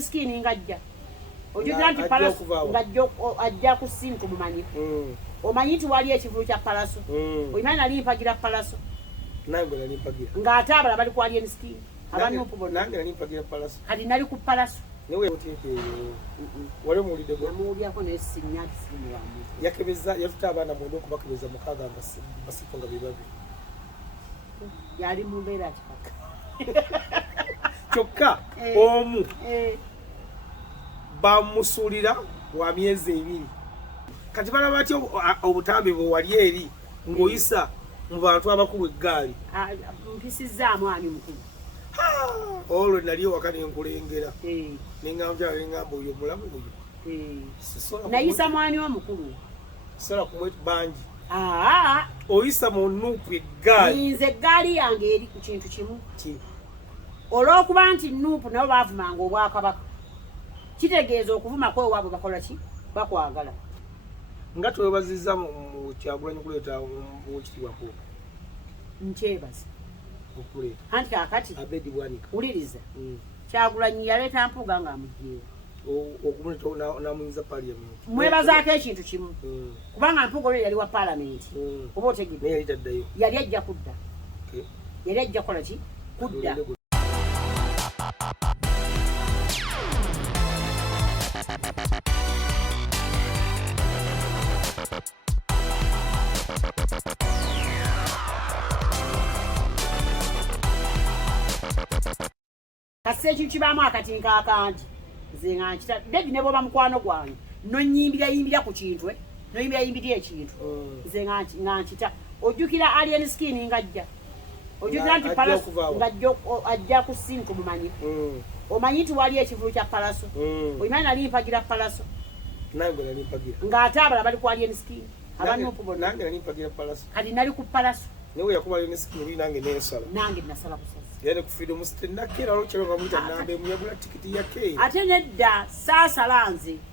Skini ngajja. Ojukira nti palaso ngajjo ajja ku sintu mumanyi. Omanyi wali ekivulu kya palaso. Oyimana ali mpagira palaso. Nange nali mpagira. Ng'atabala bali ku alien skini. Abantu opubo nange nali mpagira palaso. Kati nali ku palaso. Newe oteke wale mulide go. Namulyako n'essinya kisimu wamu. Yakebeza yatuta abaana mwendo okubakebeza mukaaga basifunga bibabi. Yali mu mbeera kipaka. Kyokka omu bamusulira wa myezi 2 kati bala bati obutambi bwe wali eri ngoyisa mu bantu abakulu eggaali mpisizzaamu ani mukulu olwo nali wakati enkulengera nengambya ngamba oyo mulamu oyo nayisa mwani omukulu sola kumwetu bangi oyisa mu nuupu eggaali nze eggaali yange eri ku kintu kimu olw'okuba nti nuupu nabo baavumanga obwakabaka kitegeeza okuvuma kwe waabwe bakola ki bakwagala nga twebazizza mu Kyagulanyi kuleeta ekitiibwa ko nkyebaza okuleeta anti kakati Abedi Bwanika wuliriza Kyagulanyi yaleeta mpuuga ng'amugyeyo okumuleeta n'amuyinza paliamenti mwebazaako ekintu kimu kubanga mpuuga olwo yali wa paalamenti oba otegedde naye yali taddayo yali ajja kudda yali ajja kukola ki kudda kasi ekintu kibaamu akatinka akangi nze nga nkita David ne bwoba mukwano gwange nonyimbira ku kintu nonyimbira ekintu nze nga nkita ojjukira alien skini ngajja ojjukira nti palaso ngajjo ajja ku sintu mumanyi omanyi nti wali ekivulu kya palaso oyimana nali mpagira palaso nange nali mpagira ng'atabala bali ku alien skini abantu opubo nange nali mpagira palaso kati nali ku palaso newe yakuba alien skini nange nesala nange nasala kusasa yani ku freedom state nakera olwokero nga mwita nambe muyagula tikiti ya K ate nedda saasala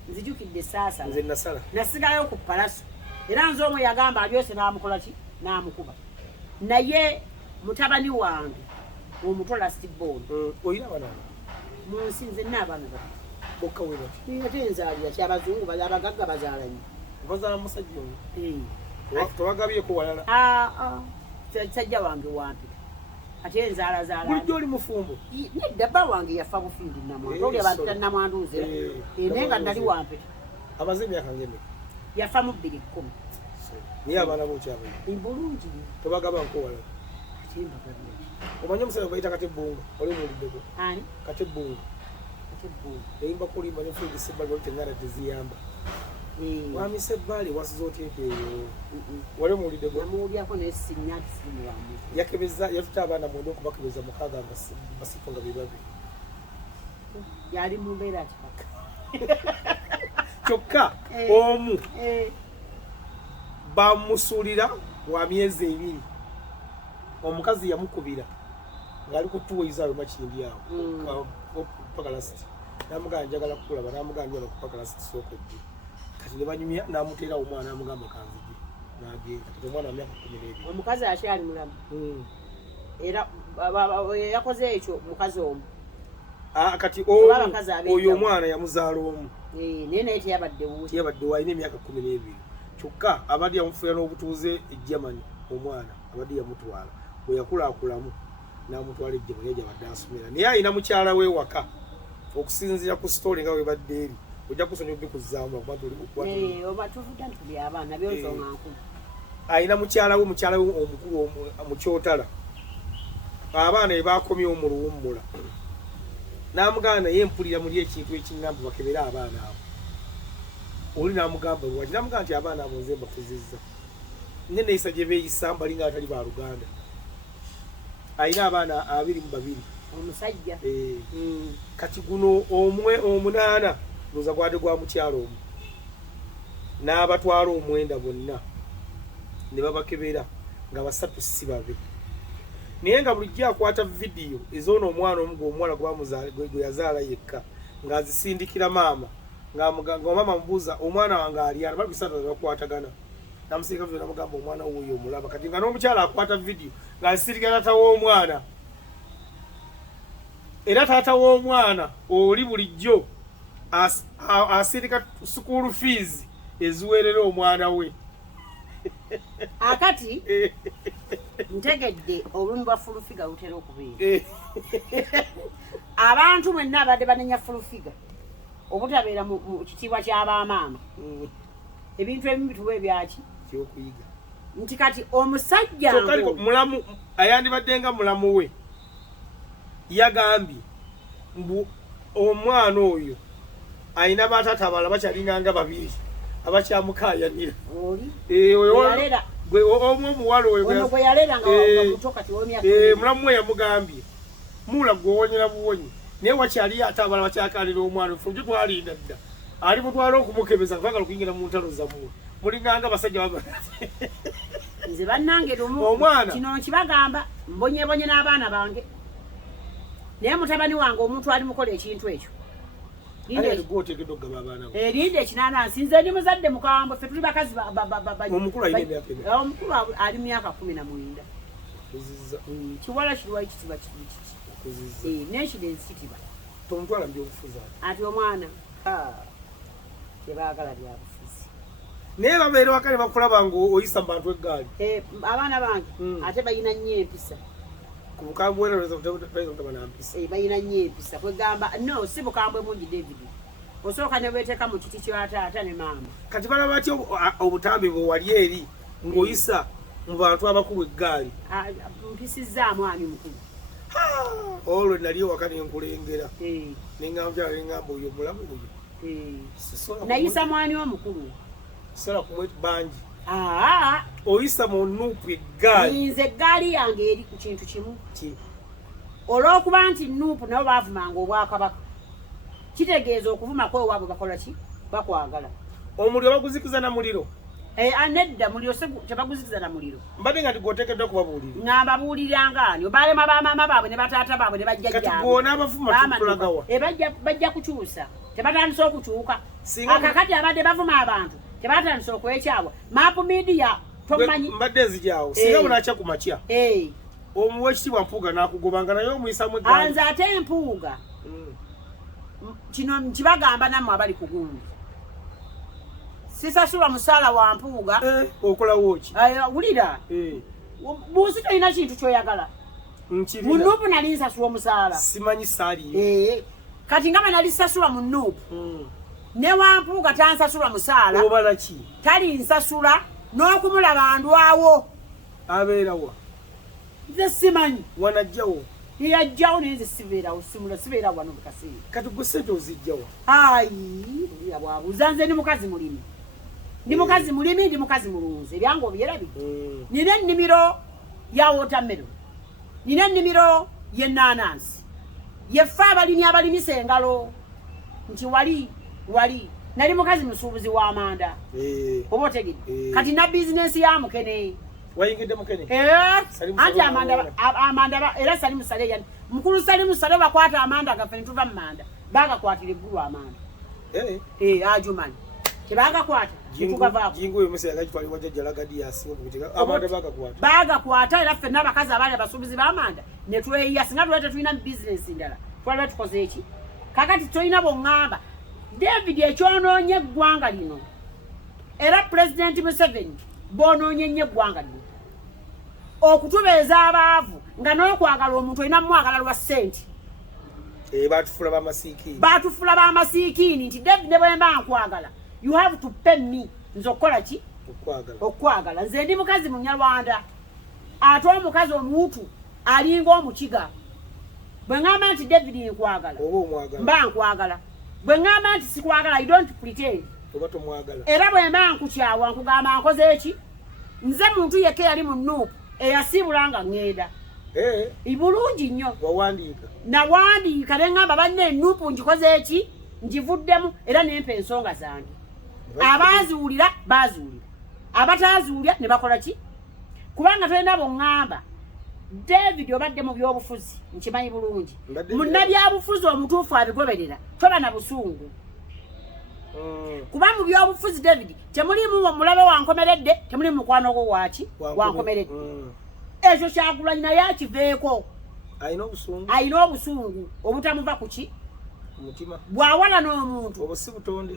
nzijukidde saasala nze nasala nasigayo ku palaso era nze omwe yagamba alyose n'amukola ki n'amukuba naye mutabani wange omuto last born oyina abaana mu nsi nze n'abaana bati bokka we bati ate nzaalira kyabazungu abagagga bazaala nnyo bazaala musajja oyo tewagabyeko walala sajja wange wampita ate nzaala zaala bulijjo oli mufumbo nedda bba wange yafa bufiindi namwandu oli abantu tannamwanduuze naye nga nali wampita amaze emyaka ng'emeka yafa mu 2010 niye abaana bokyaba bulungi tebagabanko walala omanyi omusajja bayita Katebbunga oli muwuliddeko ani Katebbunga eyimba kulimba nefuugi sebbali oli tengana teziyamba wamise ebbali wasiza otyeko eyo wali omuwuliddeko namuwulyako n'essinya kisimu wamu yakebeza yatuta abaana mwendo okubakebeza mukaaga basifunga bibabi yali mu mbeera kipaka kyokka omu bamusulira wa myezi 2 omukazi yamukubira ng'ali ku tuweyiza ayo makindi awo paka lasiti namugamba njagala kukulaba namugamba njagala kupaka lasiti sokodde kati ne banyumya namuteera omwana namugamba kanzije n'agenda kati omwana wa myaka 12 omukazi akyali mulamu era yakoze ekyo mukazi omu kati oyo omwana yamuzaala omu naye teyabadde walina emyaka 12 kyokka abadde yamufuira n'obutuuze e Germany omwana abadde yamutwala bwe yakulaakulamu n'amutwala e Germany yajabadde asomera naye alina mukyala we waka okusinziira ku story nga webadde eri ojja kusonyiwa bikuzzaamu alina mukyala we omukulu mu Kyotala abaana be bakomye omuluwummula n'amugamba naye mpulira muli ekintu ekingamba bakebere abaana abo oli n'amugamba lwaki n'amugamba nti abaana abo nze mbakuzizza ne neeyisa gye beeyisa mbali nga batali ba Luganda alina abaana 22 omusajja kati guno omwe 8 luza gwade gwa mukyalo omu n'abatwala 9 bonna ne babakebera nga 3 si babe naye nga bulijjo akwata vidiyo ez'ono omwana omuwala gwe yazaala yekka ng'azisindikira maama nga maama amubuuza omwana wange alyana bali bisatu bakwatagana namusirika vyo namugamba omwana wuyo omulaba kati nga n'omukyala akwata vidiyo ng'azisindikira tata w'omwana era taata w'omwana oli bulijjo asirika school fees eziwerera omwana we akati ntegedde olumu bwa fulufiga lutera okubeera abantu mwenna abadde banenya fulufiga obutabeera mu kitiibwa ky'abaamaama ebintu ebimu bituwa ebyaki kyokuyiga nti kati omusajja mulamu ayandibadde nga mulamu we yagambye mbu omwana oyo ayina bataata abalala bakyalinganga babiri abakyamukaayanira omwe omuwala oyo mulamu we yamugambye mula gwewonyera buwonyi naye wakyali ate abalala bakyakalira omwana ffe gye twalinda dda ali mutwala okumukebeza twagala okuyingira mu ntalo zammwe mulinganga basajja nze bannange kino nkibagamba mbonyebonye n'abaana bange naye mutabani wange omuntu ali mukola ekintu ekyo erinda ekinanansi nze ndi muzadde mukambwe ffe tuli bakazi omukulu ali myaka 19 kiwala kiriwa ekitiba nekidensi kitiba tomutwala mbyobufuzi ati omwana tebaagala byabufuzi naye babeere wakale bakulaba nga oyisa mu bantu eggaali abaana bange ate balina nnyo empisa balina nnyo empisa kwegamba no si bukambwe mungi David osooka ne weeteeka mu kiti kyataata ne maama kati balaba batya obutambi bwe wali eri ng'oyisa mu bantu abakulu eggaali mpisizaamu ani mukulu olwo nali ewaka nenkulengera neŋŋamba neŋŋamba oyo mulamu oyo nayisa mwani omukulu sola kumwe bangi oyisa mu nuupu eggaali nze eggaali yange eri ku kintu kimu olw'okuba nti nuupu nabo baavumanga obwakabaka kitegeeza okuvuma kwewaabwe bakola ki bakwagala omuliro baguzikiza na muliro nedda muliro tebaguzikiza na muliro mbadde nga tigoteekeddwa kubabuulira nga mbabuuliranga ani balema bamaama baabwe ne bataata baabwe ne bajjajjaabwe abavuma tukulagawa bajja kukyusa tebatandisa okukyuka akakati abadde bavuma abantu tebatandisa okwekyawa maapu midiya tomanyi mbadde nzijaawo singa bunakya ku makya omuwa ekitiibwa Mpuuga n'akugobanga naye omuyisamu eggaali nze ate Empuuga kino nkibagamba nammwe abali ku Gumbi sisasula musaala wa Mpuuga okolawo ki wulira buusi tolina kintu kyoyagala mu nuupu nali nsasula omusaala simanyi saali kati nga bwe nali sasula mu nuupu ne wa Mpuuga tansasula musaala obala ki tali nsasula n'okumulaba ndwawo abeerawa nze simanyi wanajjawo yajjawo naye nze sibeerawo sibeera wano mu kaseera kati gwe sente ozijjawa bwabuuza nze ndi mukazi mulimi ndi mukazi mulimi ndi mukazi mulunzi ebyange obyerabidde nina ennimiro ya watermelon nina ennimiro y'ennaanansi yeffe abalimi abalimisa engalo nti wali nali mukazi musuubuzi w'amanda oba otegedde kati na bizinensi ya mukene wayingidde mukene anti amanda era Salimu Sale yani mukulu Salimu Sale bakwata amanda gaffe ne tuva mu manda bagakwatira eggulu amanda ajumanyi tebagakwata bagakwata era ffenna abakazi abaali abasuubuzi b'amanda ne tweyiya singa tulete tulina bizinensi ndala twaliba tukoze eki kakati tolina bw'oŋŋamba David ekyonoonye eggwanga lino era Pulezidenti Museveni boonoonye nnyo eggwanga lino okutubeeza abaavu nga n'okwagala omuntu olina mwagala lwa ssente baatufula b'amasiikiini nti David ne bwe mba nkwagala you have to pay me nze okukola ki okwagala nze ndi mukazi Munyarwanda ate omukazi omuutu alinga omukiga bwe ŋŋamba nti David nkwagala mba nkwagala bwe ŋŋamba nti sikwagala I don't pretend era bwe mba nkukyawa nkugamba nkoze eki nze muntu yekka yali mu nuupu eyasiibula nga ŋŋenda ibulungi nnyo nawandiika ne ŋŋamba banne enuupu ngikoze eki ngivuddemu era nempa ensonga zange abaaziwulira baaziwulira abataaziwulira ne bakola ki kubanga tolina bw'oŋŋamba David obadde mu byobufuzi nkimanyi bulungi munnabyabufuzi omutuufu abigoberera toba na busungu kuba mu byobufuzi David temulimu omulabe wankomeredde temulimu mukwano gwo waki wankomeredde ekyo Kyagulanyi naye akiveeko ayina obusungu obutamuva kuki umutima bwawala n'omuntu obusi butonde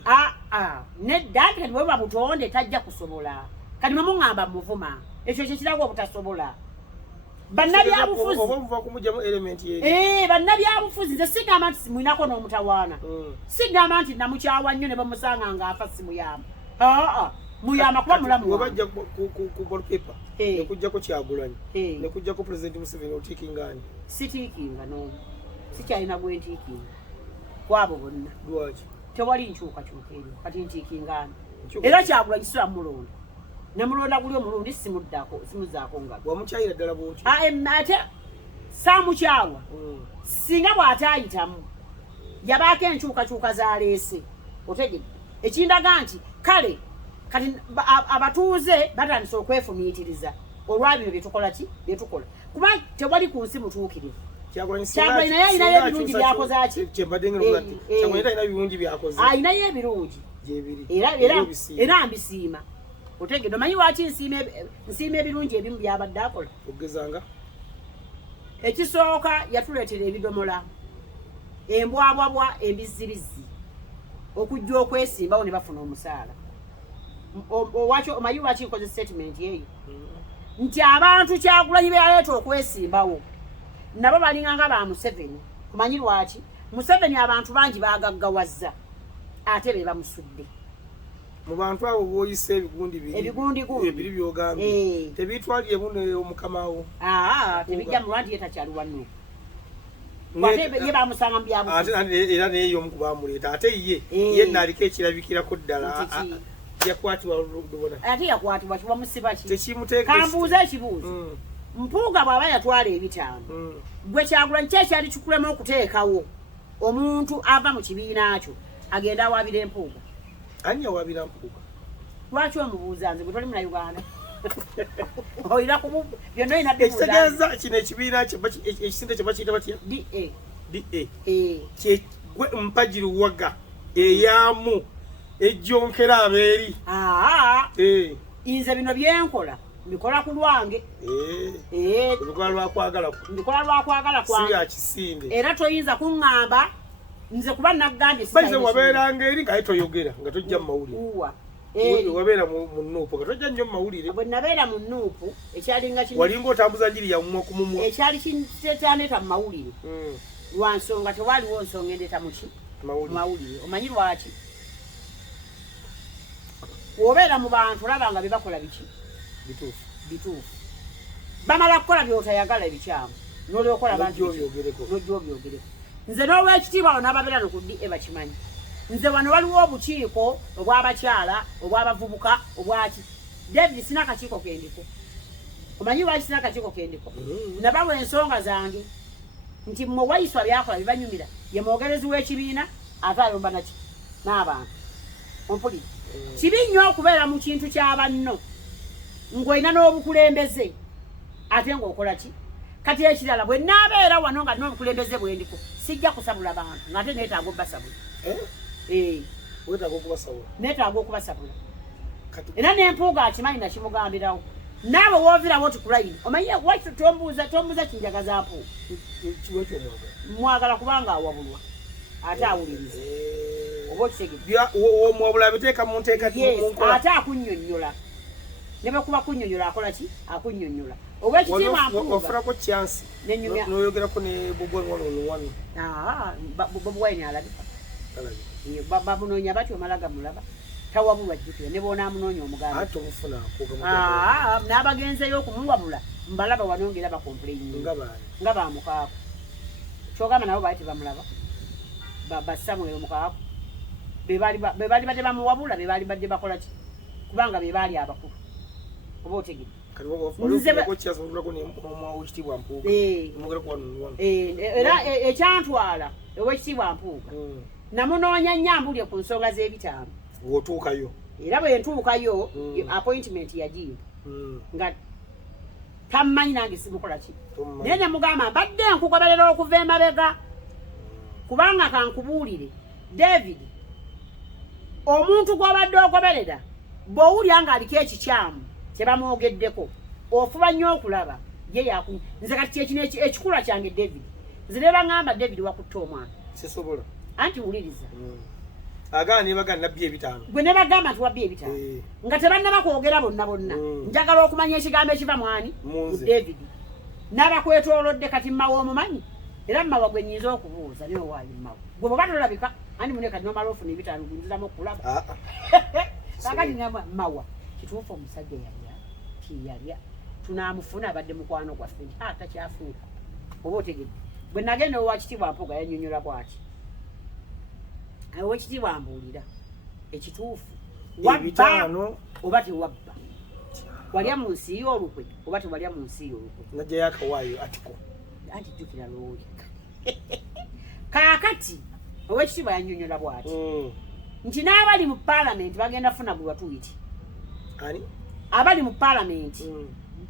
nedda nti kati bweba butonde tajja kusobola kati mwemuŋŋamba muvuma ekyo kyekiraga obutasobola bannabyabufuzi bannabyabufuzi nze sigamba nti simuyinako n'omutawaana sigamba nti namukyawa nnyo ne bamusanga ng'afa simuyamba muyamba kuba mulamu wabajja ku ballpaper nekujjako Kyagulanyi nekujjako President Museveni otiikingani sitiikinga no sikyalina gwe ntiikinga kwabo bonna lwaki tewali nkyukakyuka eryo kati ntiikingani era Kyagulanyi sira mulonda nemulonda guli omulundi simuzaako ngalo wamukyayira ddala bwoti ate saamukyawa singa bw'ataayitamu yabaako enkyukakyuka zaleese otegedde ekindaga nti kale kati abatuuze batandise okwefumiitiriza olwabino byetukola kuba tewali ku nsi mutuukirivu Kyagulanyi naye ayinayo ebirungi byakoze ayinayo ebirungi era mbisiima otegedde omanyi lwaki nsiima ebirungi ebimu byabadde akola ogezanga ekisooka yatuleetera ebidomola embwabwabwa embizibizzi okujja okwesimbawo ne bafuna omusaala omanyi lwaki nkoze statement eyo nti abantu Kyagulanyi beyaleeta okwesimbawo nabo balinganga ba Museveni omanyi lwaki Museveni abantu bangi bagaggawaza ate be bamusudde mu bantu abo boyise ebigundi biri byogambye tebitwalire bune omukamawo tebijja mulwandi yetakyali wano ye bamusanga mubyabufuzi era neyo omu kubamuleeta ate ye naaliko ekirabikirako ddala yakwatibwa lubona ate yakwatibwa kibamusiba ki tekimuteekesa kambuuza ekibuuzo Mpuuga bw'aba yatwala ebitaano gwe Kyagulanyi kyekyali kikulema okuteekawo omuntu ava mu kibiina kyo agenda awaabira Empuuga ani yawaabira Mpuuga lwaki omubuuza nze gwe toli muna Uganda oyina byonna olina ekitegeeza kino ekibiina ekisinde kye bakiyita batya DA gwe mpagiruwaga eyamu ejjonkera abeeri nze bino byenkola mbikola ku lwange mbikola lwakwagala kwange yakisinde era toyinza kuŋŋamba nze kuba naggambye wabeeranga eri ngaye toyogera nga tojja mu mawulire wabeera mu nuupu nga tojja nnyo mu mawulire bwe nabeera mu nuupu ekyalinga walinga otambuza njiri yamumwa ku mumwa ekyali kitaneeta mu mawulire lwa nsonga tewaliwo nsonga endeeta muki mawulire omanyi lwaki wobeera mu bantu olaba nga bebakola biki bituufu bamala kukola byotayagala ebikyamu nolyokola nojobyogereko nze n'olwekitiibwa awo n'ababeera no ku DA bakimanyi nze wano waliwo obukiiko obw'abakyala obw'abavubuka obwaki David sina akakiiko kendiko omanyi lwaki sina akakiiko kendiko nabawa ensonga zange nti mmwe wayiswa byakola bibanyumira ye mwogerezi w'ekibiina ate ayomba naki n'abantu ompulire kibi nnyo okubeera mu kintu ky'abanno ng'olina n'obukulembeze ate ng'okola ki kati ekirala bwe naabeera wano nga n'obukulembeze bwe ndiko sijja kusabula bantu ng'ate neetaaga obbasabula neetaaga okubasabula era n'Empuuga akimanyi nakimugambirawo naawe woovirawo tikulayini omanyi waki tombuuza kinjagaza Mpuuga mwagala kubanga awabulwa ate awuliriza oba okitegedde mwabula biteeka mu nteeka ate akunnyonnyola ne bwekuba kunnyonnyola akola ki akunnyonnyola obwekitiibwa wafunako chansi noyogerako ne bobwewano Bobi Wine alabika bamunoonya batyo omala gamulaba tawabulwa jjukira ne boonaamunoonya omugambo n'abagenzeyo okumuwabula mbalaba wanongera bakompulayini nga bamukaako kyogamba nabo baali tebamulaba basamuel omukaaku bebaali badde bamuwabula bebaali badde bakola ki kubanga bebaali abakulu oba otegedde era ekyantwala owekitiibwa Mpuuga namunoonya nnyo ambulye ku nsonga z'ebitaano wotuukayo era bwe ntuukayo appointment yagimba nga tammanyi nange simukola ki naye ne mugamba mbadde nkugoberera okuva emabega kubanga kankubuulire David omuntu gw'obadde ogoberera bw'owulya ng'aliko ekikyamu kye bamwogeddeko ofuba nnyo okulaba ye yaku nze kati ekino ekikula kyange David nze ne bangamba David wakutte omwana sisobola anti wuliriza agaana baga nabbi ebitaano gwe ne bagamba nti wabbi ebitaano nga tebannaba kwogera bonna njagala okumanya ekigambo ekiva mwani mu David n'abakwetoolodde kati mmawa omumanyi era mmawa gwe nnyinza okubuuza niwe waayo mmawa gwe bwe batolabika andi mune kati nomala ofuna ebitaano gwinziramu okulaba kakati mmawa kituufu omusajja yalya tiyalya tunamufuna abadde mukwano gwaffe takyafuuka oba otegedde bwe nagenda owakitiibwa Mpuga yannyonnyola bwaki owekitiibwa ambuulira ekituufu wabba oba tewabba walya mu nsi y'olukwe oba tewalya mu nsi y'olukwe najja yakawaayo atiko anti jjukira looli kaakati owekitiibwa yannyonnyola bwati nti n'abali mu paalamenti bagenda funa bwe watuyiti ani abali mu paalamenti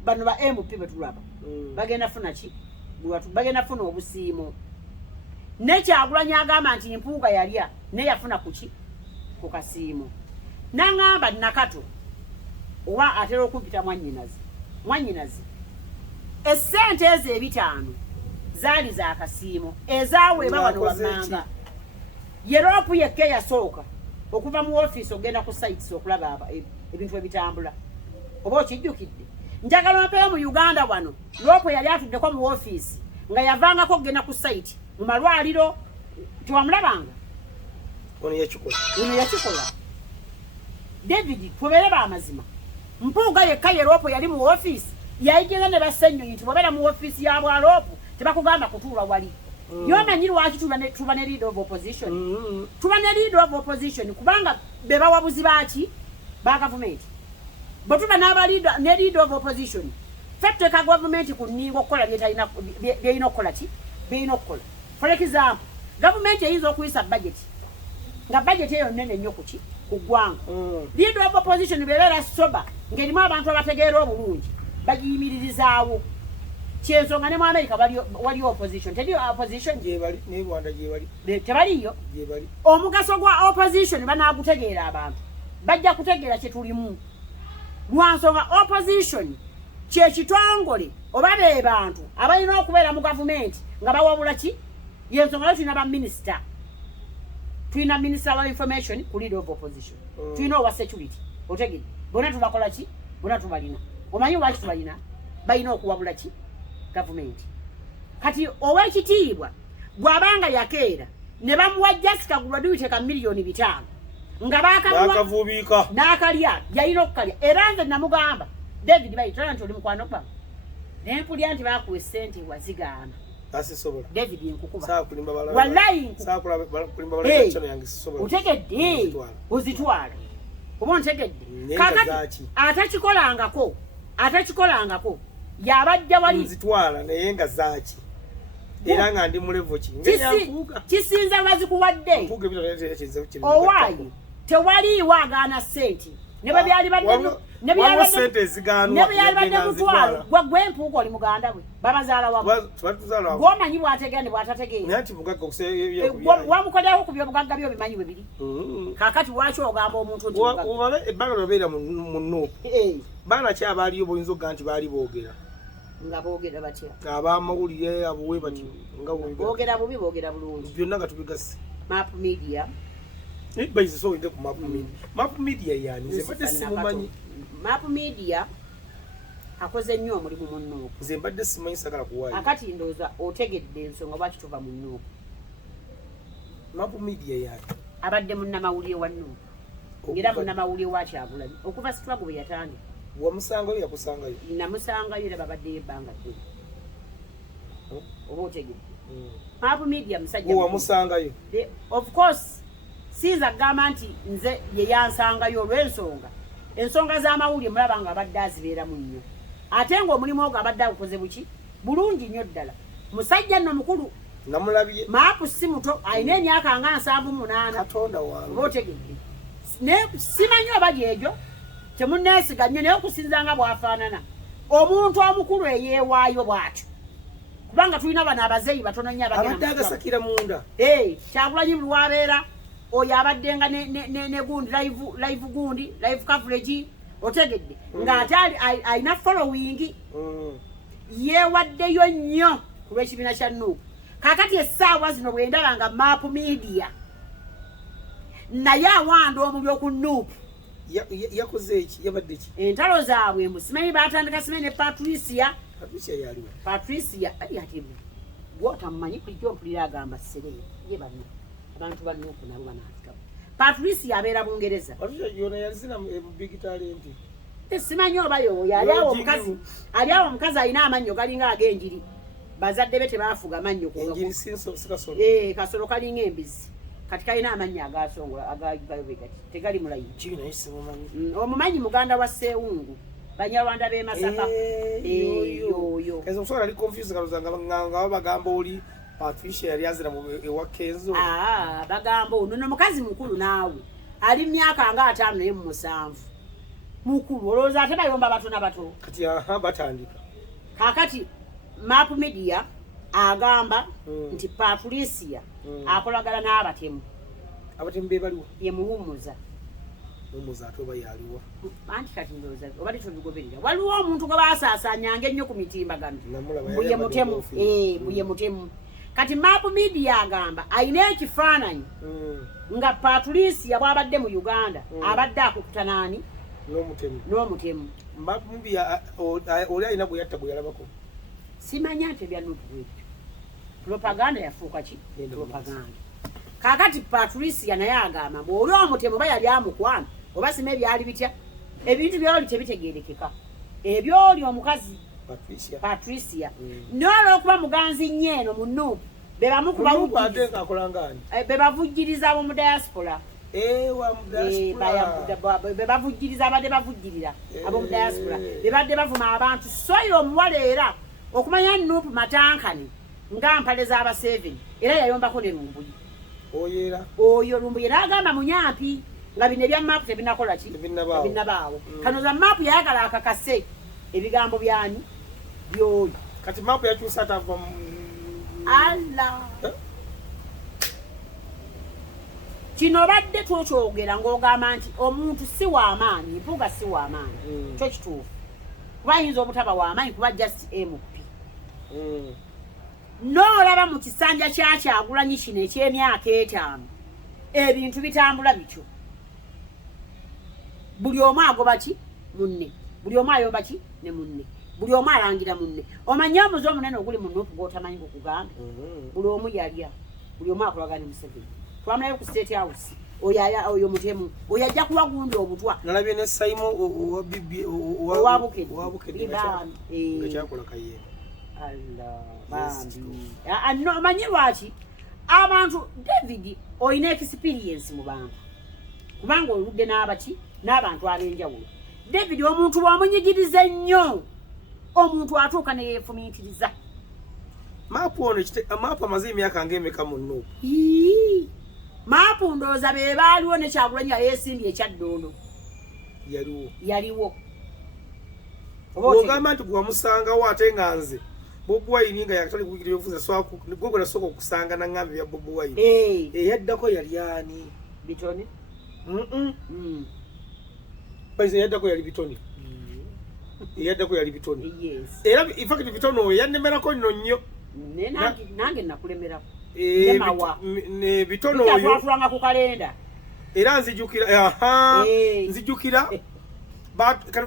bano ba MP betulaba bagenda funa ki bagenda funa obusiimo Kyagulanyi agamba nti Mpuuga yalya ne yafuna kuki ku kasiimo n'angamba Nakato oba atera okumpita mwannyinazi essente ezo ebitaano zaali za kasiimo ezaaweebwa wano wammanga Yeroopu yekka yasooka okuva mu ofiisi ogenda ku sites okulaba ebintu ebitambula oba okijjukidde njagala mpeewo mu Uganda wano Loopu yali atuddeko mu ofiisi nga yavangako okugenda ku site mu malwaliro tiwamulabanga ono yakikola David tubeere b'amazima Mpuuga yekka Yeroopu yali mu ofiisi yayigira ne basennyonyi nti bw'obeera mu ofiisi ya bwaloopu tebakugamba kutuula wali yomanyi lwaki tuba ne leader of opposition tuba ne leader of opposition kubanga be bawabuzi baki ba gavumenti bwe tuba ne leader of opposition feteka gavumenti ku nningo okukola byeyina okukola ki byeyina okukola for example gavumenti eyinza okuyisa budget nga budget eyo nnene nnyo kuki ku ggwanga leader of opposition bebeera soba ng'erimu abantu abategeera obulungi bagiyimiririzaawo kyensonga ne mu America waliyo opposition teri opposition tebaliyo omugaso gwa opposition banaagutegeera abantu bajja kutegeera kye tulimu lwansonga opposition kyekitongole oba be bantu abalina okubeera mu gavumenti nga bawabula ki yensonga lyo tulina baminisita tulina minister wa information ku leader of opposition tulina owa security otegedde bonna tubakola ki bonna tubalina omanyi lwaki tubalina balina okuwabula ki gavumenti kati ow'ekitiibwa bw'abanga yakeera ne bamuwa Jessica graduate ka miliyoni 5 nga bakavubiika n'akalya yalina okukalya era nze namugamba David bayitala nti oli mukwano gwa nempulya nti bakuwa essente wazigaana asisobola David nkukuba saakulimba balala wallahi saakulimba balala kyono yange sisobola utegedde uzitwala oba ontegedde kakati atakikolangako yabajja wali nzitwala naye nga zaaki era nga ndi mulevo ki ngeyankuuga kisinza bazikuwadde owaayi tewaliiwo agaana ssente ne bwe byali badde mutwalo gwe Mpuuga oli muganda bwe babazaala wamu gw'omanyi bw'ategeera ne bw'atategeera wamukolerako ku byobugagga byo bimanyi bwe biri kaakati lwaki ogamba omuntu nti ebbanga lyobeera mu Nuupu baana ki abaaliyo boyinza okugaa nti baali boogera nga boogera batya ab'amawulire abuwe bati nga boogera bubi boogera bulungi byonna nga tubigase Map Media bayizi so inde ku Map Media yani nze mbadde simumanyi Map Media akoze nnyo omulimu mu Nuupu nze mbadde simanyi sagala kuwaayo akati ndowooza otegedde ensonga lwaki tuva mu Nuupu Map Media yani abadde munnamawulire wa Nuupu era munnamawulire wa Kyagulanyi okuva Struggle bwe yatandika wamusangayo yakusangayo namusangayo era babaddeyo ebbanga ddene oba otegedde Map Media musajja wamusangayo of course sinza kugamba nti nze ye yansangayo olw'ensonga ensonga z'amawulire mulaba nga abadde azibeeramu nnyo ate ng'omulimu ogwo abadde agukoze buki bulungi nnyo ddala musajja nno mukulu namulabye Maapu si muto alina emyaka nga 78 katonda wange oba otegedde simanyi oba gyegyo temunneesiga nnyo naye okusinza nga bw'afaanana omuntu omukulu eyeewaayo bw'atyo kubanga tulina bano abazeeyi batono nnyo abadde agasakira munda Kyagulanyi buli wabeera oyo abaddenga ne gundi live gundi live coverage otegedde ng'ate alina following yeewaddeyo nnyo ku lw'ekibiina kya Nuupu. Kaakati essaawa zino bwe ndaba nga Map Media naye awanda omulyo ku Nuupu. Yakoze eki? Yabadde ki? Entalo zaabwe mbu simanyi baatandika simanyi ne Patricia yaliwo. Patricia ati gwotamumanyi bulijjo mpulira agamba Serena ye banna abantu ba Nuupu nabo banaatikamu. Patricia abeera Bungereza. Yona yalizina mu Big Talent. Simanyi oba yo aliawo omukazi alina amannyo galinga ag'enjiri. Bazadde be tebaafuga amannyo ku enjiri sikasolo. Kasolo kalinga embizi. Kati kalina amannyo agasongola agayobegati tegali mulayini. Kino yise mumanyi. Omumanyi muganda wa Sseewungu. Banyarwanda b'e Masaka. Yo. Kaza musora ali confused kaluzanga nga bagamba oli Patricia yali azira mu ewa Kenzo. Bagamba ono mukazi mukulu naawe. Ali myaka nga 57. Mukulu olowooza ate bayomba batono bato. Kati batandika. Kakati Map Media agamba nti Patricia akolagala n'abatemu. Abatemu be baliwo. Ye muhumuza. Muhumuza atoba yaliwo. Anti kati ndowooza obali tobigoberera. Waliwo omuntu gwe baasaasanyanga ennyo ku mitimbagano. Buye mutemu. Buye mutemu. Kati Map Media agamba ayina ekifaananyi nga Patricia bw'abadde mu Uganda abadde akukuta nani? N'omutemu. Map Media oli ayina bwe yatta bwe yalabako. Simanya nti bya Nuupu bwetyo. Propaganda yafuuka ki? Propaganda. Kaakati Patricia naye agamba bw'oli omutemu oba yali amukwana oba sima ebyali bitya ebintu byoli tebitegeerekeka. Ebyoli omukazi Patricia n'olw'okuba muganzi nnyo eno mu Nuupu be bamu ku bavujjiriza ab'omu diaspora. Be bavujjiriza abadde bavujjirira ab'omu diaspora be badde bavuma abantu soyo omuwala era okumanya Nuupu matankani nga mpale z'aba 7 era yayombako ne Lumbuye. Oyo Lumbuye n'agamba munyampi nga bino ebya Map tebinakola ki? Tebinabaawo. Kano za Map yayagala akakase ebigambo byani by'oyo. Kati Map yakyusa atava Allah. Kino badde twokyogera ng'ogamba nti omuntu si w'amaanyi, mpuga si w'amaanyi. Kyo kituufu. Kuba ayinza obutaba w'amaanyi kuba just MP. N'olaba mu kisanja kya Kyagulanyi kino eky'emyaka 5 ebintu bitambula bityo. Buli omu agoba ki? Munne. Buli omu ayomba ki? Ne munne. Buli omu alangira munne. Omanyi omuze omunene oguli mu Nuupu gw'otamanyi gukugamba? Buli omu yalya. Buli omu akolagana Museveni. Twamulayo ku State House. Oyo mutemu. Oyo ajja kuba gundi obutwa. Nalabye ne Saimo owa Bibi owabukedde. Ngakyakola Kayemba. Allah. No manyi lwaki abantu David oyina experience mu bantu kubanga oludde n'abaki n'abantu ab'enjawulo. David omuntu bw'amunyigiriza ennyo omuntu atuuka ne yeefumiitiriza. Map ono Map amaze emyaka ng'emeka mu Nuupu. Map ndowooza be baaliwo ne Kyagulanyi yeesimbye ekyaddondo. Yaliwo. Ogamba nti gwamusangawo ate nga nze Bobi Wine nga yakatali kubigira yofuza swaku nigogora soko okusanga na ngambi bya Bobi Wine. Yaddako yali ani? Bitone? Baize yaddako yali Bitone. Yaddako yali Bitone. Yes. Era in fact Bitone oyo yannemerako nno nnyo. Nange nakulemerako. Ne Bitone oyo. Twafulanga ku kalenda. Era nzijukira nzijukira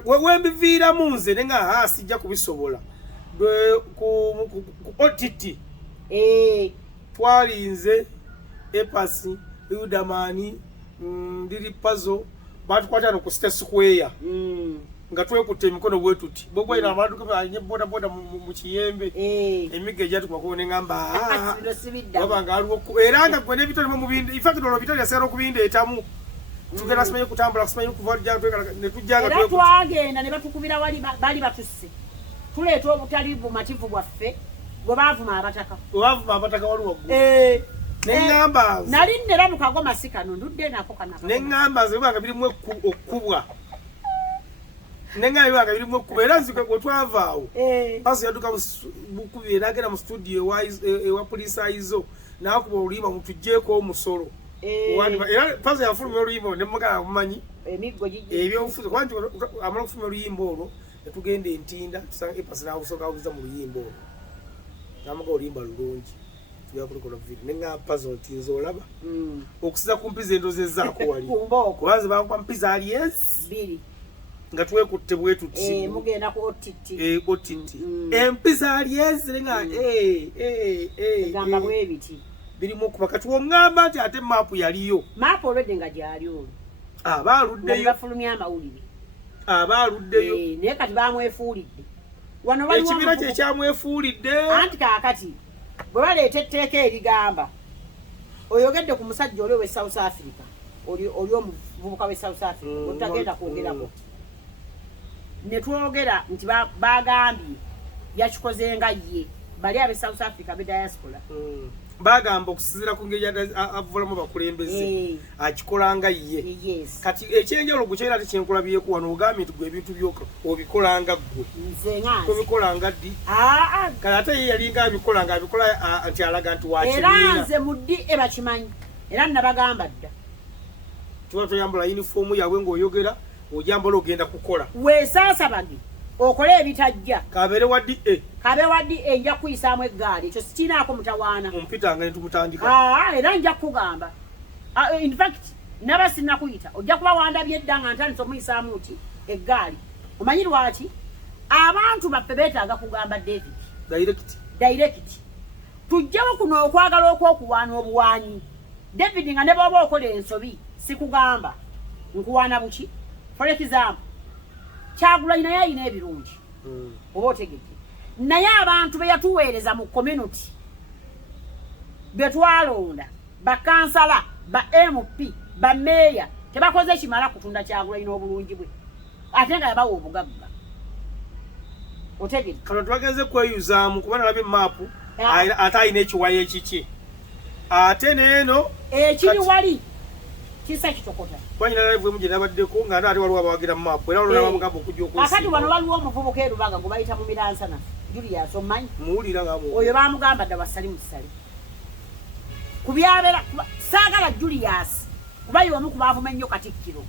wembiviiramu nze nenga sijja kubisobola. Ku OTT twalinze Epasi Udamani ndiri puzzle batukwata no ku State Square nga twekutte emikono bwetuti Bobi Wine abantu anye boda mu Kiyembe emige jatu kwako ne ngamba baba ngaliwo era nga gwe ne Bitone mu bindi in fact no Bitone yasero ku bindi etamu tugenda simanyi kutambula simanyi kuva jatu ne tujjanga twagenda ne batukubira wali bali batusse tuleeta obutali bumativu bwaffe bwe baavuma abataka. Waliwo neŋŋamba nali nnera mu kagoma si kano ndudde nako kanaka. Neŋŋamba ze bibanga birimu okkubwa. Neŋŋamba bibanga birimu okkubwa era nzika gwe twavaawo. Paso yadduka bukubi n'agenda mu studio ewa Police Aizo n'akuba oluyimba mutuggyeko omusolo. Era Paso yafulumya oluyimba olwo ne mugala mumanyi. Emiggo gijja. Ebyobufuzi kuba nti amala okufulumya oluyimba olwo netugenda entinda tusanga epasi nabusoka kuza mu luyimba olwo namuga oluyimba lulungi tuya kulikola video nenga puzzle tinzo olaba okusiza ku mpiza endoze zaako wali kubanze bakwa mpiza ali yes biri nga twekutte bwetuti mugenda ku otiti otiti empiza ali yes nenga gamba bwebiti birimu kuba kati wongamba nti ate mapu yaliyo mapu already nga gyali olwo abaluddeyo bafulumya amawulire abaluddeyo naye kati bamwefuulidde wano waliwo ekibira kye kyamwefuulidde anti kaakati bwe baleeta etteeka erigamba oyogedde ku musajja oli owe South Africa oli omuvubuka we South Africa otagenda kwogerako ne twogera nti bagambye yakikoze nga ye bali abe South Africa be diaspora bagamba okusizira ku ngeri avulamu bakulembeze akikolanga ye kati ekyenjalo gukyera tekyenkulabyeku wano ogambye nti gwe ebintu byokka obikolanga ggwe tobikolanga ddi kati ate ye yalinga abikolanga abikola nti alaga nti wakibiina era nze muddi ebakimanyi era nabagamba dda tuba toyambula yunifoomu yaabwe ng'oyogera ojambala ogenda kukola weesaasabage okole ebitajja kabeere waddi kabe waddi enja kuyisaamu eggaali ekyo sikinaako mutawaana ompitanga netumutandika era nja kugamba in fact naba sinakuyita ojja kuba wandabye edda nga ntandisa omuyisaamu ki eggaali omanyi lwaki abantu baffe beetaaga kugamba David direct tujjawo kuno okwagala okwokuwaana obuwaanyi David nga ne bw'oba okola ensobi sikugamba nkuwaana buki for example Kyagulanyi naye ayina ebirungi oba otegedde naye abantu be yatuweereza mu community be twalonda bakansala ba MP ba meya tebakoze kimala kutunda Kyagulanyi n'obulungi bwe ate nga yabawa obugagga otegedde kano twageze kweyuzaamu kuba nalabye maapu ate ayina ekiwayo ekiki ate neeno ekiri wali kisa kitokota kwanyina live mujje nabaddeko nga ate waliwo abawagira mu maapu era olulaba mugamba okujja okwesi akati wano waliwo omuvubuka erubaga gwe bayita mu Miransana Julius omanyi muwulira nga oyo bamugamba dda wasali musali kubyabeera saagala Julius kuba y'omu ku baavuma ennyo Katikkiro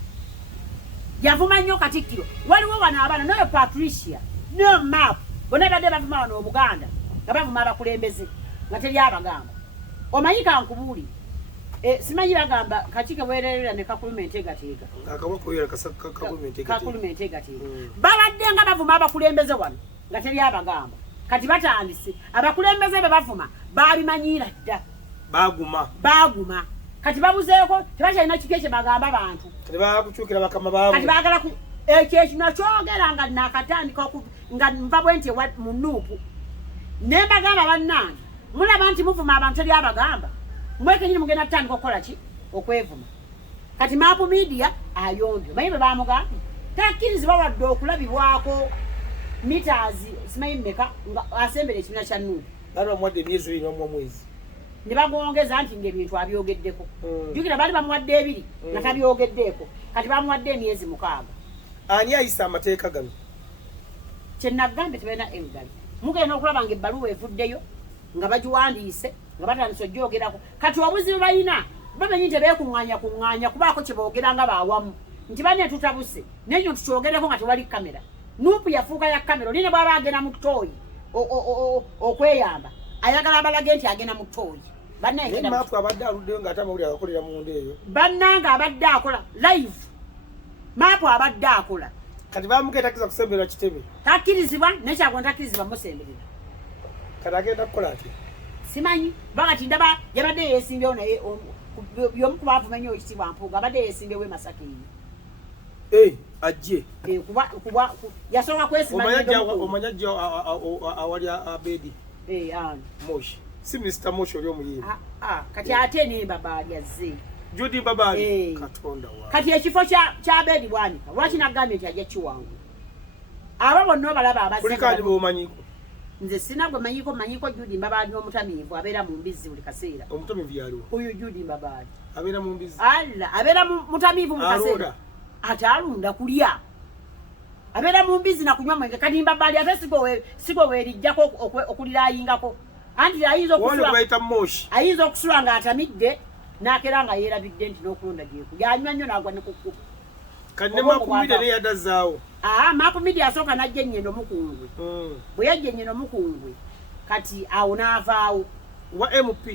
yavuma nnyo Katikkiro waliwo bano abaana nayo Patricia no maapu bonna badde bavuma wano Obuganda nga bavuma abakulembeze nga teri abagamba omanyi kankubuuli simanyi bagamba kakike bwererera ne kakulumenti egateega kakulumenti egateega babadde nga bavuma abakulembeze wano nga teri abagamba kati batandise abakulembeze be bavuma baabimanyira dda baaguma kati babuzeeko tebakyalina kiki ekye bagamba abantu tebakukyukira bakama baabwe kati baagala ekyo ekino kyogera nga nakatandika nga nva bwe nti mu Nuupu ne mbagamba bannange mulaba nti muvuma abantu teri abagamba mweke nyini mugenda tutandika okukola ki okwevuma kati Maapu Media ayombye mayibe bamugambye takkirizibwa wadde okulabibwako meters simanyi mmeka nga asembera ekibiina kya Nuupu bamuwadde emyezi 2 mu mwezi ne bagongeza nti ng'ebintu abyogeddeko jjukira baali bamuwadde 2 nga tabyogeddeeko kati bamuwadde emyezi 6 ani ayisa amateeka gano kye nagambye tebalina ebigali mugenda okulaba nga ebbaluwa evuddeyo nga bagiwandiise nga batandise ojjogerako kati obuzibu balina bamenyi nti beekuŋŋaanya kubaako kye boogera nga baawamu nti banne tutabuse nenyo tukyogereko nga tewali kamera Nuupu yafuuka ya kamera oli ne bw'aba agenda mu ttooyi okweyamba ayagala abalage nti agenda mu ttooyi Maapu abadde aluddeyo ng'ate amawulire agakolera mu nda eyo bannanga abadde akola live Maapu abadde akola kati bamugeetakiza kusemberera kitebe takkirizibwa nekyagona takkirizibwa musemberera kati agenda kukola atya simanyi bagati ndaba yabadde yeesimbyewo naye y'omu ku baavuma ennyo ekitibwa Mpuuga abadde yeesimbyewo Masaka eyo ajje yasooka kwesimba omanya ajja awali Abedi Moshi si Mr. Moshi oli omuyimbi kati ate n'embabaali azze Judy Babaali Katonda wa kati ekifo kya Abedi Bwanika lwaki nagambye nti ajja kiwangu abo bonna obalaba abazekulikandi bomanyiko nze sina gwe manyiko Judy Mbabaali n'omutamiivu abeera mu mbizzi buli kaseera omutamiivu yaliwo oyo Judy Mbabaali abeera mu mbizzi abeera mutamiivu mu kaseera ate alunda kulya abeera mu mbizzi nakunywa mwenge kati Mbabaali ate sigo weerijjako okuliraayingako anti ayinza okusula ng'atamidde n'akera nga yeerabidde nti n'okulonda gyeku yanywa nnyo n'agwa ne ku kkubo kanne Mapu Media ne yadazaawo Mapu Media asooka najja ennyendo mukungwe bwe yajja ennyendo mukungwe kati awo n'avaawo wa MP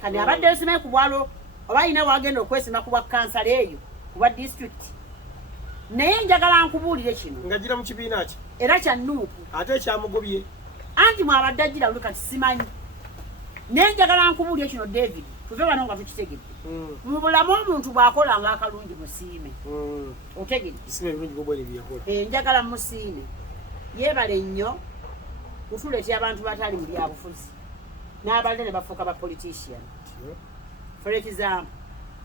kati abadde esima ku bwalo oba ayina wagenda okwesima ku bwa kansala eyo ku bwa district naye njagala nkubuulire kino ngagira mu kibiina ki era kya Nuupu ate ekyamugobye anti mwabadde agira luli kati simanyi naye njagala nkubuulire kino David tuve wano nga tukitegedde mu bulamu omuntu bw'akolanga akalungi musiime otegedde isiime ebirungi bobwene byeyakola njagala musiime yeebale nnyo kutuleetera abantu batali mu byabufuzi n'abalde ne bafuuka ba politician for example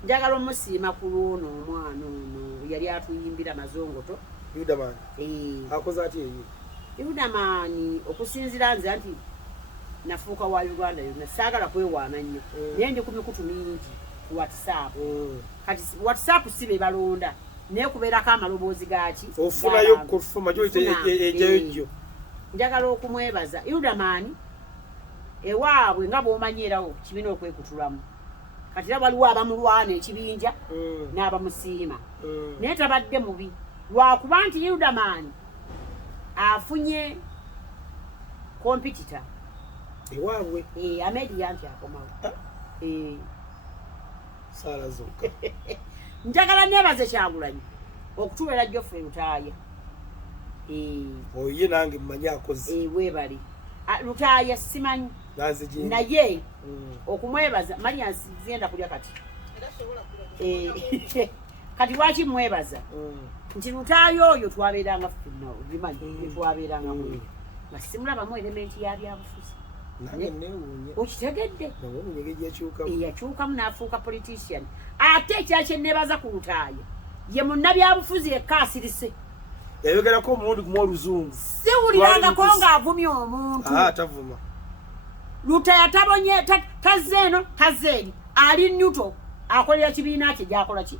njagala omusiima ku lwono omwana ono yali atuyimbira mazongoto Yudaman akoze ati eyi Yudaman okusinzira nze anti nafuuka wa Uganda yonna saagala kwewaana nnyo naye ndi ku mikutu mingi ku WhatsApp kati WhatsApp si be balonda naye kubeerako amaloboozi gaaki ofunayo kufu majority ejayo jjo njagala okumwebaza Yudaman ewaabwe nga bw'omanyiirawo kibiina okwekutulamu kati era waliwo abamulwana ekibinja n'abamusiima naye tabadde mubi lwakuba nti Yudaman afunye kompitita ewaabwe Amedia nti akomawo saala zokka njagala neebaze Kyagulanyi okutubeera Geoffrey Lutaaya oye nange mmanyi akoze weebali Lutaaya simanyi naye okumwebaza Marian zigenda kulya kati kati lwaki mwebaza nti Lutaaya oyo twabeeranga bimanyi twabeeranga mu nga simulabamu elementi ya byabufuzi nange neewuunya okitegedde yakyukamu n'afuuka politician ate ekyakye neebaza ku Lutaaya ye munnabyabufuzi yekka asirise yayogerako omulundi gumu oluzungu siwulirangako ng'avumye omuntu tavuma Lutaaya tabonye tazze eno tazze eri ali Newto akolera kibiina kye gyakola ki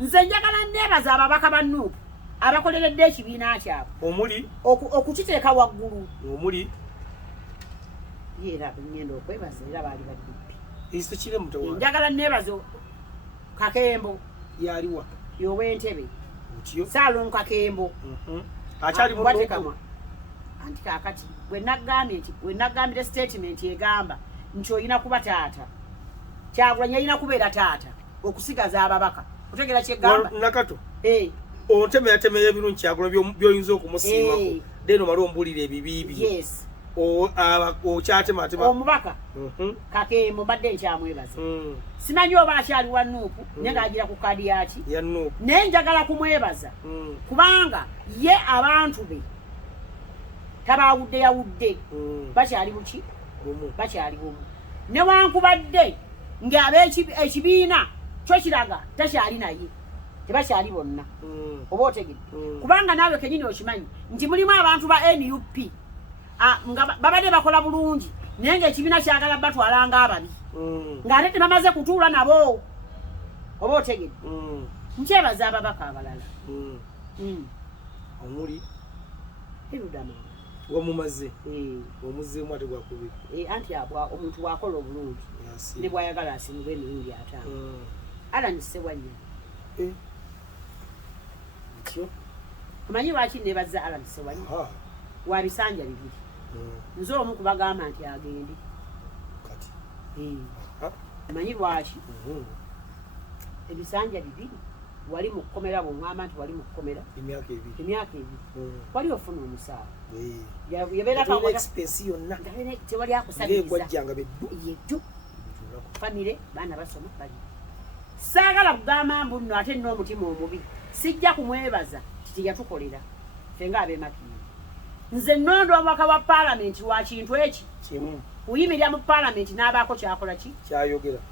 nze njagala neebaza ababaka ba Nuupu abakoleredde ekibiina kyabwe omuli okukiteeka waggulu omuli yeera ngenda okwebaza era baali baddipi isikire mutawa njagala neebaza Kakembo yaliwa y'ow'Entebe mutyo Salum Kakembo akyali mu Bwatekamwa anti kaakati bwe naggambire statement egamba nti oyina kuba taata Kyagulanyi yalina kubeera taata okusigaza ababaka otegera kyegamba nakato onteme yatemera ebirungi Kyagulanyi by'oyinza okumusiimako then omala ombuulira ebibiibye okyatematema omubaka Kakembo mbadde nkyamwebaza simanyi oba akyali wa Nuupu naye ng'agira ku kaadi yaki naye njagala kumwebaza kubanga ye abantu be tabaawudde yawudde bakyali buki bakyali bumu newankubadde ng'abekibiina kyo kiraga takyali naye tebakyali bonna oba otegedde kubanga naawe kenyini okimanyi nti mulimu abantu ba NUP nga babadde bakola bulungi naye ng'ekibiina kyagala batwala ng'ababi ng'ate tebamaze kutuula nabo oba otegedde nkyebaza ababaka abalala omuli Yudaman wamumaze omuzeemu ate gwakubiri anti omuntu bw'akola obulungi ne bw'ayagala asimibwa emirundi 5 Alan Ssewanya kyo omanyi lwaki neebaza Alan Ssewanya wa bisanja bibiri nze omu kubagamba nti agende kati omanyi lwaki ebisanja bibiri wali mu kkomera bw'oŋŋamba nti wali mu kkomera emyaka ebiri wali ofuna omusaala expense yonna tewali akusabiriza egwajjanga yejju famire baana basoma bali saagala kugamba mbu nno ate nno omutima omubi sijja kumwebaza kiti yatukolera ffe ng'ab'emakiina nze nnondo omubaka wa paalamenti wa kintu eki kimu kuyimirira mu paalamenti n'abaako kyakola ki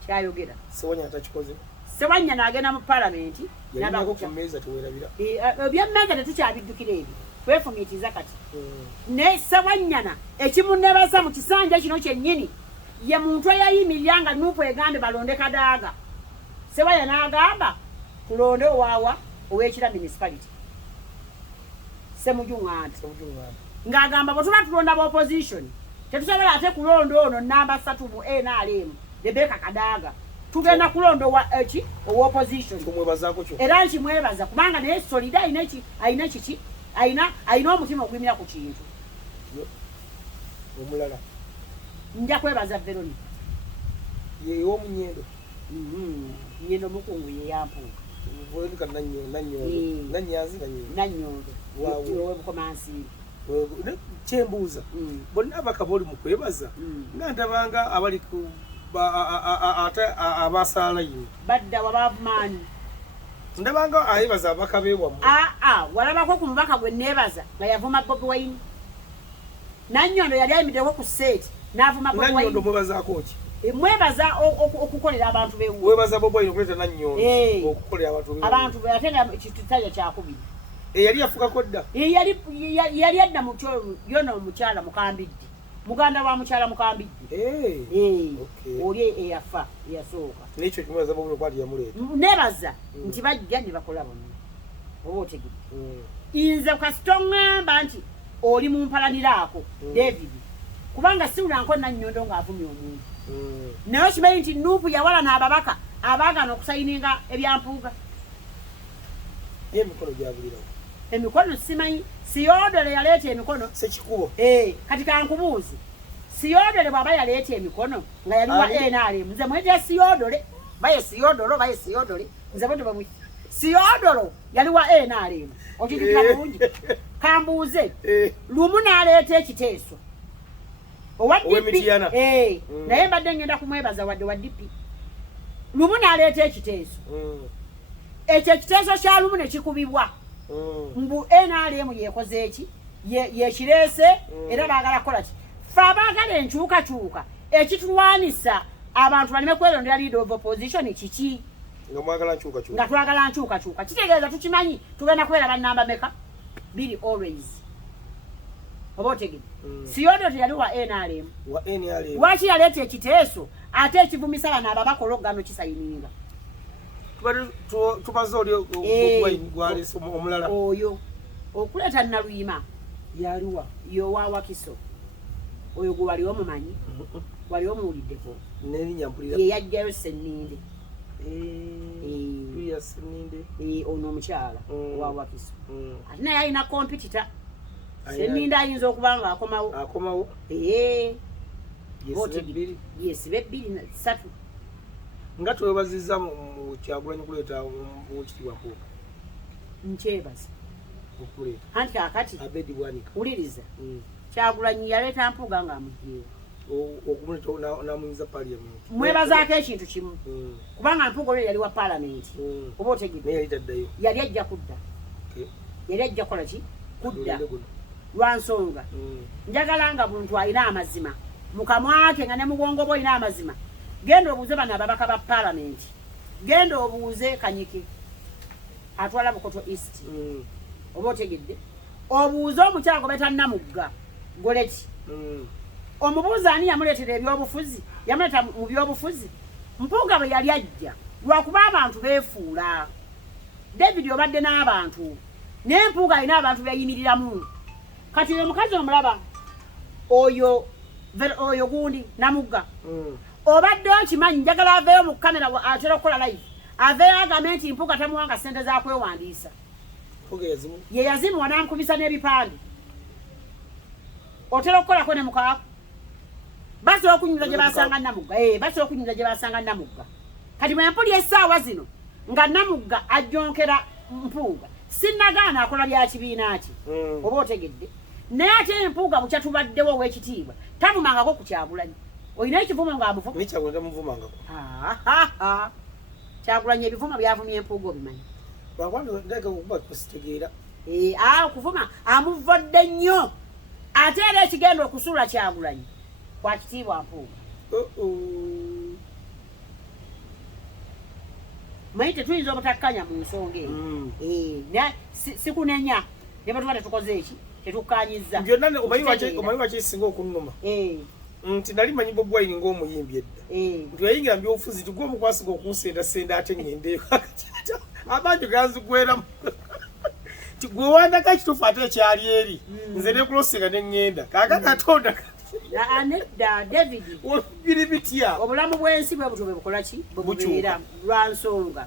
kyayogera Ssewanya atakikoze Ssewanya n'agenda mu paalamenti yalinako ku mmeeza teweerabira ebyemmeeza tetukyabiddukira ebyo twefumiitiza kati ne Ssewanyana ekimunnebaza mu kisanja kino kyennyini ye muntu eyayimirira nga Nuupu egambe balonde Kadaaga Ssewanya n'agamba tulonde owaawa ow'ekira municipality Ssemujjuŋŋambi ng'agamba bwe tuba tulonda ba opposition tetusobola ate kulonda ono namba 3 mu NRM Rebecca Kadaaga tugenda kulonda owa opposition kumwebazaako kyo era nkimwebaza kubanga naye solida ayina kiki ayina omutima ogwimira ku kintu omulala nja kwebaza Veronica yeewo omunyendo nyendo mukungu yeyampuuka Veronica nanyanzi nanyondo webukomansiiro kyembuuza bonna abakaba oli mu kwebaza nga ndabanga abali ku ate abasaalayo badda wabaavumaani ndabanga ayebaza abaka beewammwe walabako ku mubaka gwe neebaza nga yavuma Bobi Wine Nanyondo yali ayimiddeko ku seeti n'avuma Bobi Wine Nanyondo mwebazaako ki mwebaza okukolera abantu beewu webaza Bobi Wine okuleeta Nanyondo okukolera abantu beewu ate nga kitalya kyakubiri yali yafukako dda yali adda yona omukyala Mukambidde muganda wa mukyala Mukambidde oli eyafa eyasooka nekyo kimwebaza Bobi Wine kwati yamuleeta nebaza nti bajja ne bakola bonna oba otegedde nze kasita oŋŋamba nti oli mumpalaniraako David kubanga siwulanko Nanyondo ng'avumya omuntu naye okimanyi nti Nuupu yawala n'ababaka abaagana okusayininga ebyampuuga emikono gyabulirawo emikono simanyi Siyodole yaleeta emikono sekikubo kati kankubuuzi Siyodole bw'aba yaleeta emikono nga yali wa NRM nze mwete Siyodole baye Siyodole nze bwe bamwi Siyodolo yali wa NRM okijukira bulungi kambuuze lumu n'aleeta ekiteeso owa DP naye mbadde ngenda kumwebaza wadde wa DP lumu n'aleeta ekiteeso ekyo ekiteeso kya lumu ne kikubibwa mbu NRM yekoze eki yekireese era baagala kukola ki fe abaagala enkyukakyuka ekitulwanisa abantu baleme kwerondera leader of opposition kiki nga twagala nkyukakyuka kitegeeza tukimanyi tugenda kubeera bannamba meka biri always oba otegedde Siyodole yali wa NRM lwaki yaleeta ekiteeso ate ekivumisa bano ababaka olw'oggano kisayininga tumaze oli gwaleese omulala oyo okuleeta Naluyima yaliwa yowa Wakiso oyo gwe wali omumanyi wali omuwuliddeko n'erinnya mpulira ye yajjayo Senninde ono omukyala wa Wakiso ate naye alina kompitita Senninde ayinza okuba nga akomawo yesibe 2-3 nga twebazizza mu Kyagulanyi kuleeta Oweekitiibwa Mpuuga nkyebaza okuleeta anti kakati Abedi Bwanika wuliriza Kyagulanyi yaleeta Mpuuga ng'amugyewo okumuleeta n'amuyinza Parliament mwebazaako ekintu kimu kubanga Mpuuga olwo yali wa Parliament oba otegedde naye yali taddayo yali ajja kudda yali ajja kukola ki kudda lwa nsonga njagala nga muntu alina amazima mu kamwa ke nga ne mugongo bwe alina amazima genda obuuze bano ababaka ba Parliament genda obuuze Kanyike atwala Bukoto East oba otegedde obuuze omukyala gwe beta Namugga Goleti omubuuza ani yamuleetera ebyobufuzi yamuleeta mu byobufuzi Mpuuga bwe yali ajja lwakuba abantu beefuula David obadde n'abantu naye Mpuuga alina abantu beyimiriramu kati oyo mukazi omulaba oyo gundi Namugga obadde okimanyi njagala aveeyo mu kamera atera okukola live aveeyo agambe nti Mpuuga tamuwanga ssente za kwewandiisa ye yazimu wanankubisa n'ebipande otera okukolako ne mukaako basobola okunyumiza gye basanga Namugga basobola okunyumiza gye basanga Namugga kati bwe mpulya essaawa zino nga Namugga ajjonkera Mpuuga sinnagaana akola bya kibiina ki oba otegedde naye ate Mpuuga bukya tubaddewo Oweekitiibwa tavumangako ku Kyagulanyi olina ekivumo ng'amuvuma Kyagulanyi ebivumo byavumya Mpuuga obimanyi okuvuma amuvodde nnyo ate era ekigenda okusuula Kyagulanyi kwa kitiibwa Mpuuga manyi tetuyinza obutakkanya mu nsonga eyo sikunenya ne bwe tuba tetukoze eki tetukkanyiza byonna omanyi wakisinga okunnuma nti nali manyi Bobi Wine ng'omuyimbi edda nti yayingira mu byobufuzi ti gwe omukwasiga okunsendasenda ate ngendeyo abangi ganzigweramu ti gwe wandaka ekituufu ate ekyali eri nze nekulosinga ne ŋŋenda kaakati atonda anedda David biri bitya obulamu bw'ensi bwe butobe bukola ki bubeera lwa nsonga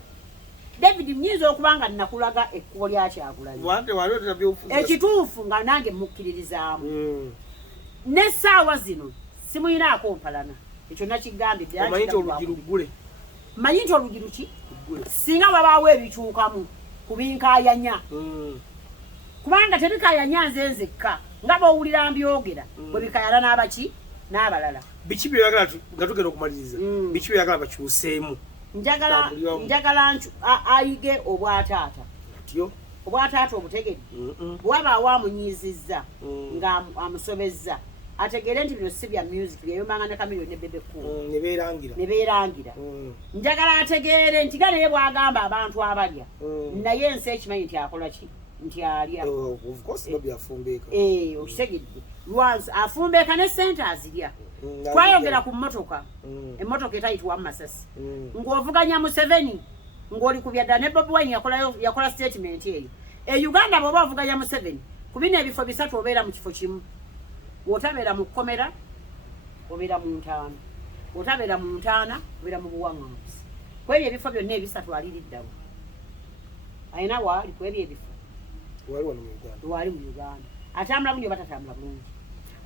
David mnyiza okubanga nakulaga ekkubo lya Kyagulanyi ekituufu nga nange mukkiririzaamu n'essaawa zino simuyinaako mpalana ekyo nakigambye manyi nti olugi luki singa wabaawo ebikyukamu kubinkaayanya kubanga tebikaayanya nze nzekka nga b'owulira mbyogera bwe bikaayana n'abaki n'abalala biki byoyagala nga tugenda okumaliriza biki byoyagala bakyuseemu njagala ayige obwataata obwataata obutegedde bwabaawo amunyizizza nga amusobezza ategeere nti bino si bya music byeyombanga ne Chameleone ne Bebe Cool ne beerangira njagala ategeere nti ga naye bw'agamba abantu abalya naye ensi ekimanyi nti akola ki nti alya okitegedde lwansi afumbeeka ne sente azirya twayogera ku mmotoka emmotoka etayitibwa mu Masasi ng'ovuganya Museveni ng'oli ku byadda ne Bobi Wine yakola statement eyo Uganda bw'oba ovuganya Museveni ku bino ebifo bisatu obeera mu kifo kimu wotabeera mu kkomera obeera mu ntaana wotabeera mu ntaana obeera mu buwaŋŋanzi ku ebyo ebifo byonna ebisatu aliriddawo ayina waali ku ebyo ebifo waali mu Uganda atambula bulungi oba tatambula bulungi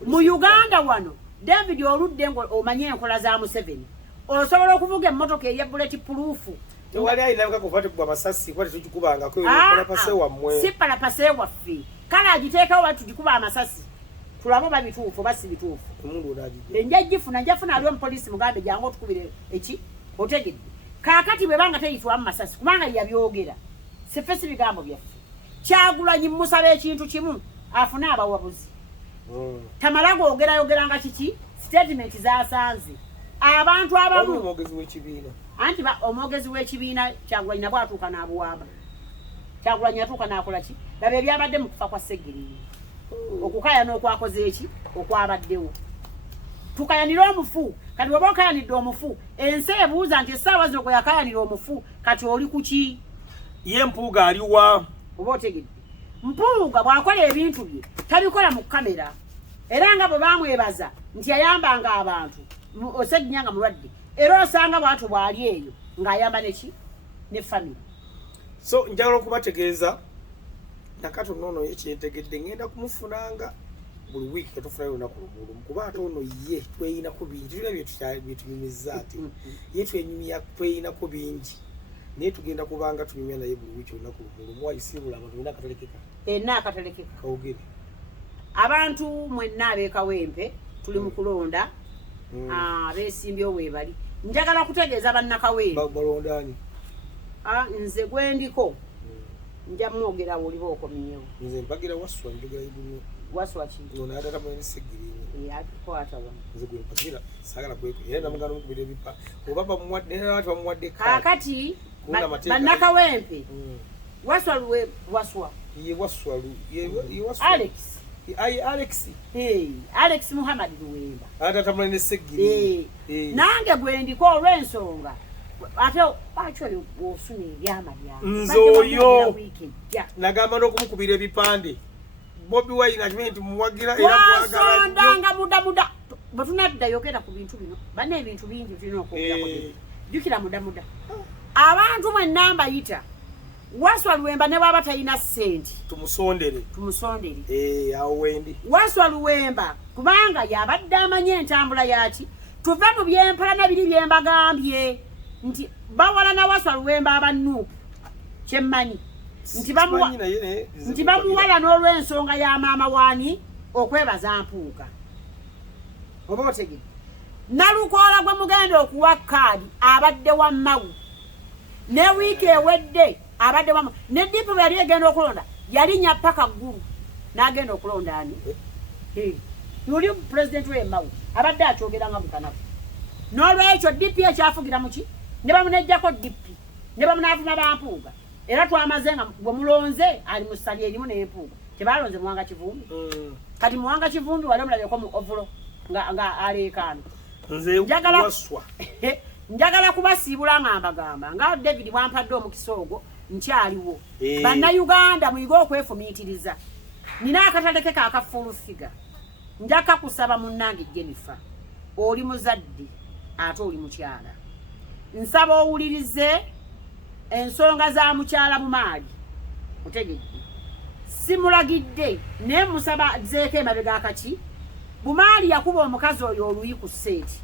mu Uganda wano David oludde omanye enkola za Museveni osobola okuvuga emmotoka eya bulletproof tewali ayinabika kuvate kuba masasi kwate tukikubangako palapase wammwe si palapase waffe kale agiteekawo bati tugikuba amasasi tulabo babituufu oba si bituufu njafuna ali omupoliisi mugambe jangu otukubire eki otegedde kaakati bwe banga teyitibwa mu masasi kubanga yabyogera siffe si bigambo byaffe Kyagulanyi musaba ekintu kimu afune abawabuzi tamala googeranga kiki statement zasanze abantu abamu anti omwogezi w'ekibiina Kyagulanyi nabwo atuuka n'abuwamba Kyagulanyi atuuka n'akola ki laba ebyabadde mu kufa kwa Ssegirinya okukaya n'okwakoze eki okwabaddewo tukayanira omufu kati bw'oba okayanidde omufu ensi ebuuza nti essaawa zino gwe yakayanira omufu kati oli ku ki ye Mpuuga aliwa oba otegedde Mpuuga bw'akola ebintu bye tabikola mu kamera era nga bwe bamwebaza nti yayambanga abantu Sseginya nga mulwadde era osanga bw'atyo bw'ali eyo ng'ayamba neki ne family so njagala okubategeeza nakato nono yekyentegedde ngenda kumufunanga buli wiiki katufuna lunaku lumu kuba ate ono ye tweyinako bingi tulina byetunyumizza ati ye tweyinako bingi naye tugenda kubanga tunyumya naye buli wiiki olunaku lumu wayisibula abantu bina akatalekeka akatalekeka kawugere abantu mwenna ab'ekawempe tuli mu kulonda beesimbyewo weebali njagala kutegeeza bannakawempe balondani nze gwendiko nja mwogera woliba okomyewo nze mpagira waswa njogera ibulu waswa ki ono adata mu Ssegirinya kwata wa nze gwe mpagira sagala kweko era namugano mukubira bipa obaba muwadde era abantu bamuwadde kakati bannakawempe waswa ye waswa Alex Muhammad Luwemba adata mu Ssegirinya nange gwendiko olw'ensonga ate lwaki osuna ebyama byange nze oyo nagamba n'okumukubira ebipande Bobi Wine akimanyi nti muwagira era mwagala mudamuda bwe tunadda yogera ku bintu bino banna ebintu bingi tulina okwogerako jjukira mudamuda abantu mwenna mbayita Waswa Luwemba ne bw'aba talina ssente tumusondere awo wendi Waswa Luwemba kubanga yabadde amanye entambula yaki tuve mu byempalana biri byembagambye nti bawala na Waswa Luwemba abannuupu kyemmanyi nti bamuwala n'olw'ensonga ya maama waani okwebaza Mpuuga oba otegedde Nalukoola gwe mugenda okuwa kaadi abadde wa Mmawu ne wiiki ewedde abadde wa Mmawu ne dipu yali egenda okulonda yalinnya paka ggulu n'agenda okulonda ani yuli pulezidenti w'Emmawu abadde akyogeranga mu kanaku n'olwekyo dipu ekyafugira muki ne bamunejjako dipu ne bamunaavuma ba Mpuuga era twamaze nga bwe mulonze ali mu ssali erimu n'Empuuga tebalonze Muwanga Kivumbi kati Muwanga Kivumbi wali omulabyeko mu ovulo nga aleekaana njagala kubasiibula nga mbagamba nga David bwampadde omukisa ogwo nkyaliwo bannayuganda muyige okwefumiitiriza nina akatalekeka aka full figure njaka kusaba munnange Jennifer oli muzadde ate oli mukyala nsaba owulirize ensonga za mukyala Bumaali otegedde simulagidde ne musaba zeeke emabega akaki Bumaali yakuba omukazi oyo oluyi ku sseeti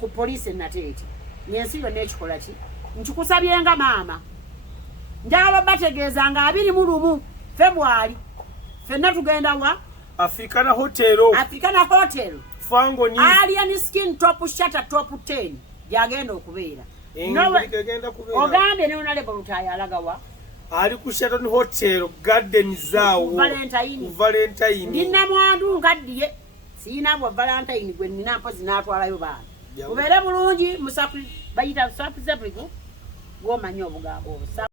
ku poliisi Nateeti nyensi yonna ekikola ki nkikusabyenga maama njagala bategeeza nga 21 February fenna tugenda wa Africana Hotel fango ni Alien Skin top shutter top 10 yagenda okubeera ogambe ne onalebo lutaya alagawa ali ku Sheraton Hotel Garden zaawo Valentine ndina mwandu nkaddiye siina bwa Valentine gwe nina mpozi n'atwalayo baana ubeere bulungi musafiri bayita sapizabrigo gwomanyi obugambo